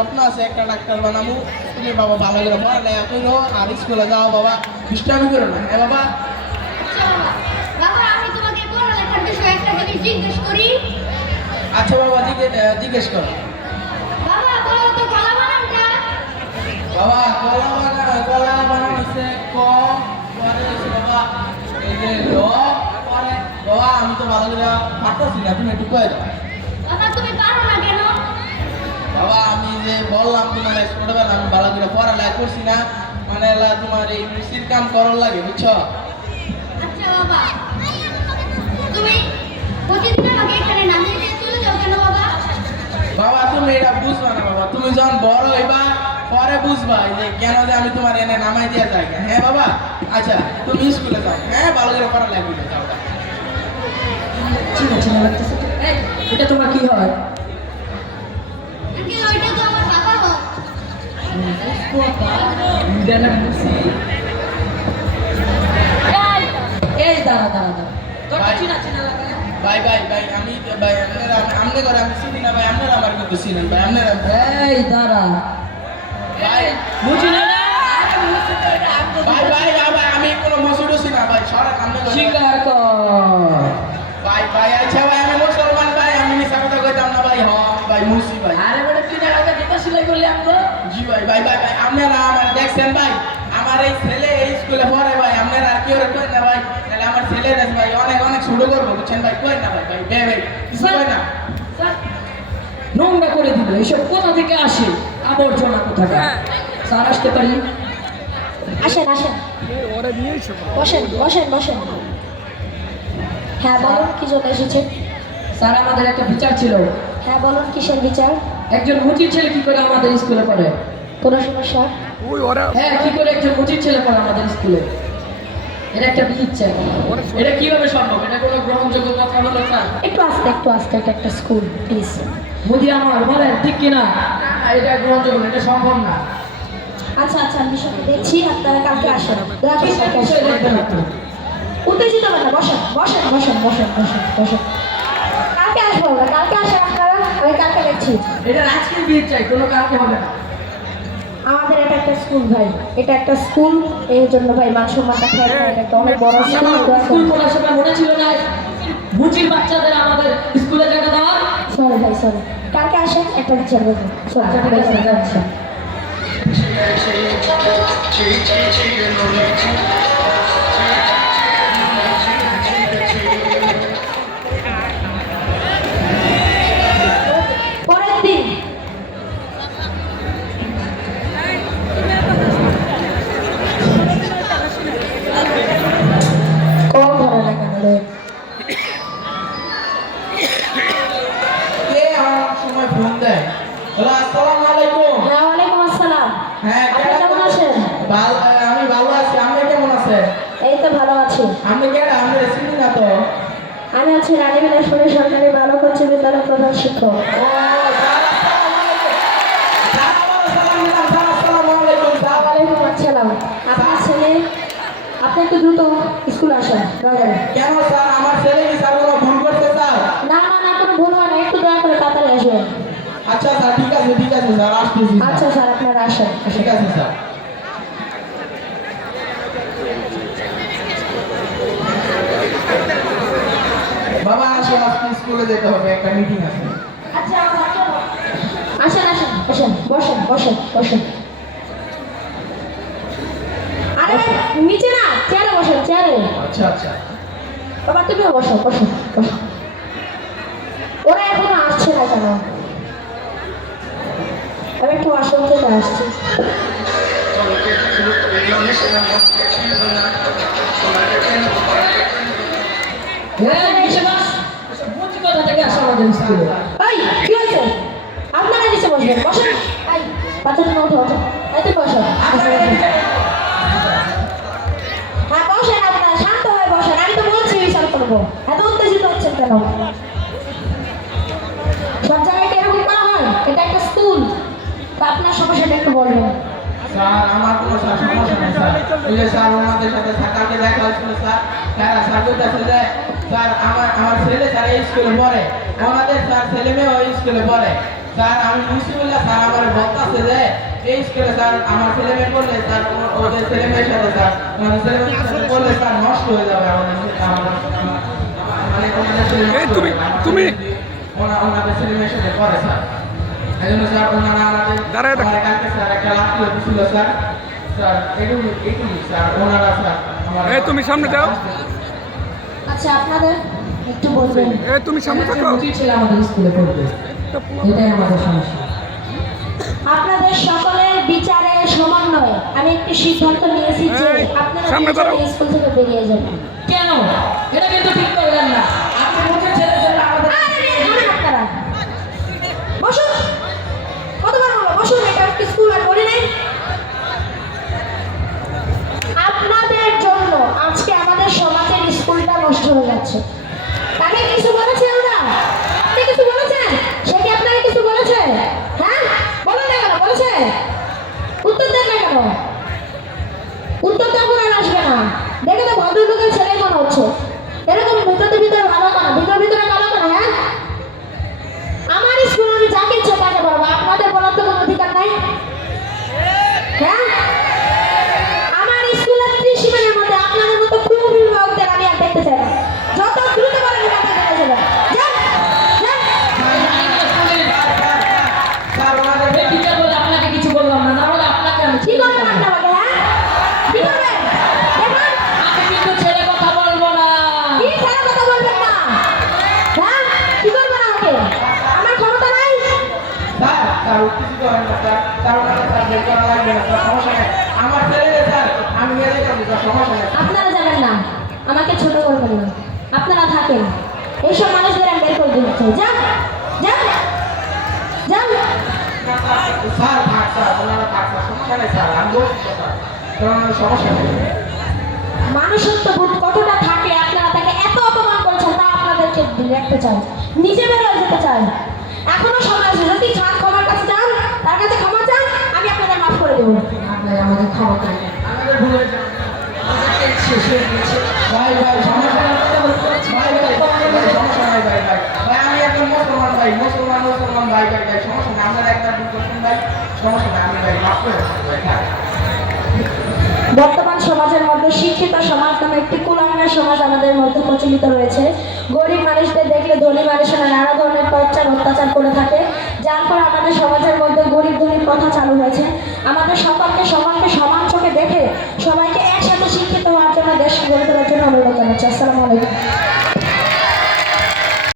স্বপ্ন আছে একটা ডাক্তার বানাবো। তুমি বাবা ভালো করে পড়ালেখা করো আর স্কুলে যাও বাবা, দুষ্টামি করো না। হ্যাঁ বাবা। আচ্ছা বাবা। বাবা আমি তোমাকে পড়ালেখার বিষয়ে একটা জিনিস জিজ্ঞেস করি। আচ্ছা বাবা, জিজ্ঞেস করো। বাবা বলো তো কলা বানানটা? বাবা কলা বানান হচ্ছে ক, পরে হচ্ছে বাবা এই যে ল, পরে বাবা আমি তো ভালো করে পারতাছি না, তুমি একটু কয়ে দাও। বাবা তুমি পারো না কেন? বাবা আমি যে বললাম তোমার ছোটবেলা আমি ভালো করে পড়ালেখা করছি না, মানে তোমার এই কৃষির কাম করার লাগে, বুঝছো? আচ্ছা বাবা তুমি প্রতিদিন আমাকে এখানে নামিয়ে দিয়ে চলে যাও কেন বাবা? বাবা তুমি এটা বুঝবা না বাবা, তুমি যখন বড় হইবা পরে বুঝবা এই যে কেন যে আমি তোমার এনে নামাই দিয়ে যাই। হ্যাঁ বাবা। আচ্ছা তুমি স্কুলে যাও, হ্যাঁ ভালো করে পড়ালেখা করবে, যাও যাও। চিনা চিনা লাগতেছে। এই, এটা তোমার কি হয়? আঙ্কেল ওইটা তো আমার বাবা হয়। এই দাঁড়া দাঁড়া দাঁড়া, তোর তো ভাই। চিনা চিনা লাগে। ভাই আমি ভাই আমনে করে আমি চিনি না ভাই, আপনারা আমার কিন্তু চিনেন ভাই, আপনারা এই দাঁড়া, ভাই বুঝি না রে? ভাই আমি কোনো মসুর আছি না ভাই, সরা আমনে করে স্বীকার কর। ভাই আচ্ছা ভাই আমি মুসলমান ভাই, আমি মিছা কথা কইতাম না ভাই। ভাই মুসি ভাই। আরে বেটা তুই না আমাকে জুতা সেলাই করলি আমগো? জি ভাই আপনারা আমার দেখছেন ভাই, আমার এই ছেলে এই স্কুলে পড়ে ভাই, আপনারা আর কেউ কই না ভাই, তাহলে আমার ছেলে ভাই অনেক ছোট করবো, বুঝছেন ভাই, কই না ভাই ভাই কিছু কই না। স্যার, নোংরা করে দিল, এসব কোথা থেকে আসে? আবর্জনা কোথাকার। স্যার আসতে পারি? আসেন আসেন বসেন বসেন বসেন। হ্যাঁ বলুন কি জন্য এসেছেন? স্যার আমাদের একটা বিচার ছিল। হ্যাঁ বলুন কিসের বিচার? একজন মুচির ছেলে কি করে আমাদের স্কুলে পড়ে? কোনো সমস্যা? হ্যাঁ, কি করে একজন মুচির ছেলে পড়ে আমাদের স্কুলে? এটা একটা বিচার। এটা কিভাবে সম্ভব? এটা কোনো গ্রহণযোগ্য কথা হলো স্যার? একটু আস্তে এটা একটা স্কুল প্লিজ। মুদি আমার বলেন ঠিক কিনা? এটা গ্রহণযোগ্য না, এটা সম্ভব না। আচ্ছা আমি বিষয়টা দেখছি, আপনারা কালকে আসেন। কিসের বিষয় দেখবেন আপনি? উত্তেজিত হবে না, বসেন। কালকে আসবো আমরা, কালকে আসেন আপনারা, আমি কালকে দেখছি। এটা আজকের বিয়ে চাই, কোনো কালকে হবে না। আমাদের এটা একটা স্কুল ভাই, এটা একটা স্কুল, এই জন্য ভাই মান সম্মানটা খেয়াল করেন, এটা অনেক বড় স্কুল খোলার সময় মনে ছিল না মুচির বাচ্চাদের আমাদের স্কুলে জায়গা দেওয়া? সরি কালকে আসেন, একটা বিচার করবো। যাচ্ছে। পরের দিন কল ধরে না কেন রে? কে আমার সময় ফোন দেয়? হ্যালো আসসালামু আলাইকুম। হ্যাঁ ওয়ালাইকুম আসসালাম। হ্যাঁ আপনি কেমন আছেন? আমি ভালো আছি, আপনি কেমন আছেন? এই তো ভালো আছি। আপনি কেডা? আমি চিনি না তো। আমি আছি রানীবিলাসপুরে সরকারি বালক উচ্চ বিদ্যালয়ের প্রধান শিক্ষক। ওয়ালাইকুম আসসালাম। আপনার ছেলে, আপনি একটু দ্রুত স্কুলে আসেন। কেন স্যার, আমার ছেলে কি স্যার কোনো ভুল করতে স্যার? না কোনো ভুল হয় না, একটু দয়া করে তাড়াতাড়ি আসবেন। আচ্ছা স্যার, ঠিক আছে স্যার, আসতেছি স্যার। আচ্ছা স্যার আপনারা আসেন। ঠিক আছে স্যার। বাবা আসেন, আজকে স্কুলে যেতে হবে, একটা মিটিং আছে। আচ্ছা আসেন বসেন। আরে নিচে না, চেয়ারে বসেন, চেয়ারে। আচ্ছা বাবা তুমিও বসো। ওরা এখনো আসছে না কেন? আমি একটু আসন থেকে আসছি। কোথা থেকে আসে আমাদের স্কুলে? এই কি হয়েছে? আপনারা নিচে বসবেন, বসেন। এই বাচ্চা তুমি ওঠো, এই তুমি বসো। হ্যাঁ বসেন, আপনারা শান্ত হয়ে বসেন, আমি তো বলছি বিচার করবো। এত উত্তেজিত হচ্ছেন কেন? সব জায়গায় কি এরকম করা হয়? এটা একটা স্কুল, তা আপনার সমস্যাটা একটু বলবেন। স্যার আমার কোনো সমস্যা নেই স্যার। ওই যে স্যার ওনাদের সাথে কালকে দেখা হয়েছিল স্যার বলতেছে যে স্যার আমার ছেলে স্যার এই স্কুলে পড়ে, ওনাদের স্যার ছেলে মেয়ে ওই স্কুলে পড়ে। স্যার আমি বুঝছি বললে স্যার আমার বলতেছে যে এই স্কুলে স্যার আমার ছেলে মেয়ে করলে স্যার ওদের ছেলে মেয়ের সাথে স্যার মানে ছেলে মেয়ের সাথে করলে স্যার নষ্ট হয়ে যাবে আমাদের মানে ওনাদের ছেলে এই তুমি ওনাদের ছেলে মেয়ের সাথে করে স্যার এই জন্য স্যার ওনারা দাঁড়ায় থাকো। আমাদের কালকে স্যার একটা লাভ দিয়েছিল স্যার স্যার এটুকুই স্যার ওনারা স্যার আমার এই তুমি সামনে যাও। আচ্ছা আপনাদের একটু বলবেন এই তুমি সামনে থাকো। উচিত ছিল আমাদের স্কুলে পড়বে, এটাই আমাদের সমস্যা। আপনাদের সকলের বিচারে সমন্বয়ে আমি একটি সিদ্ধান্ত নিয়েছি যে এই, আপনারা সামনে দুজনে দাঁড়াও। স্কুল থেকে বেরিয়ে যাবেন। কেন? এটা কিন্তু ঠিক করলেন না। আপনি মুখের ছেলের জন্য আমাদের আরে থামেন আপনারা, বসুন। কতবার বলবো বসুন, এটা একটি স্কুল আর বলি নাই। আপনাদের জন্য আজকে আমাদের সমাজের স্কুলটা নষ্ট হয়ে যাচ্ছে। তাকে কিছু বলেছে আমরা? আপনি কিছু বলেছেন? সে কি আপনাকে কিছু বলেছে? হ্যাঁ বলেন না কেন? বলেছে? উত্তর দেন না কেন? উত্তর তখন আর আসবে না। দেখে তো ভদ্রলোকের ছেলে মনে হচ্ছে। এরকম ভিতরে ভালো কেন? ভিতরে কালো কেন? হ্যাঁ আমার স্কুল আমি যাকে ইচ্ছা তাকে বলবো, আপনাদের বলার তো কোনো অধিকার নাই। হ্যাঁ আমার স্কুলের ত্রিসীমানের মধ্যে আপনাদের মতো খুব অভিভাবকদের আমি আর দেখতে চাই না। যত দ্রুত পারেন কাছে চলে যাবেন। যান যান। স্যার ওনাদের এই টিচার বলে আপনাকে কিছু বললাম না, না হলে আপনাকে আমি কি করবেন আপনি আমাকে? হ্যাঁ কি করবেন? দেখুন আমি কিন্তু ছেড়ে কথা বলবো না। কি সারা কথা বলবেন না। হ্যাঁ কি করবেন আমাকে? আমার ক্ষমতা নাই। স্যার কিছু করেন না স্যার স্যার ওনারা স্যার বের করা লাগবে না স্যার সমস্যা নেই আমার ছেলে স্যার আমি মেরে যাবো স্যার সমস্যা নেই আপনারা যাবেন না, আমাকে ছোট করবেন না। আপনারা থাকেন, এইসব মানুষদের আমি বের করে দিচ্ছি। যান যান যান। স্যার থাক স্যার ওনারা থাক স্যার সমস্যা নেই স্যার আমি বলছি তো স্যার ওনার সমস্যা নেই মানুষত্ব বোধ কতটা থাকে, আপনারা তাকে এত অপমান করেছেন তা আপনাদেরকে দেখতে চাই, নিজে বেরোয় যেতে চাই। এখনো সময় আছে, যদি চান ক্ষমার কাছে যান, তার কাছে ক্ষমা চান, আমি আপনাদের মাফ করে দেবো। আপনার আমাদের ক্ষমা করেন। আমাদের ভুল হয়েছে আমাদের শেষ হয়ে গেছে ভাই সমস্যা নেই ভাই সমস্যা নেই ভাই আমি একজন মুসলমান ভাই সমস্যা নেই আপনারা একটা ভুল করছেন ভাই সমস্যা নেই আমি ভাই মাফ করে দেবো ভাই থাক বর্তমান সমাজের মধ্যে শিক্ষিত সমাজ নামে একটি কুলাঙ্গার সমাজ আমাদের মধ্যে প্রচলিত রয়েছে। গরিব মানুষদের দেখলে ধনী মানুষেরা নানা ধরনের টর্চার অত্যাচার করে থাকে, যার ফলে আমাদের সমাজের মধ্যে গরিব ধনীর কথা চালু হয়েছে। আমাদের সকলকে সমান চোখে দেখে সবাইকে একসাথে শিক্ষিত হওয়ার জন্য, দেশ গড়ে তোলার জন্য অনুরোধ জানাচ্ছি। আসসালামু আলাইকুম।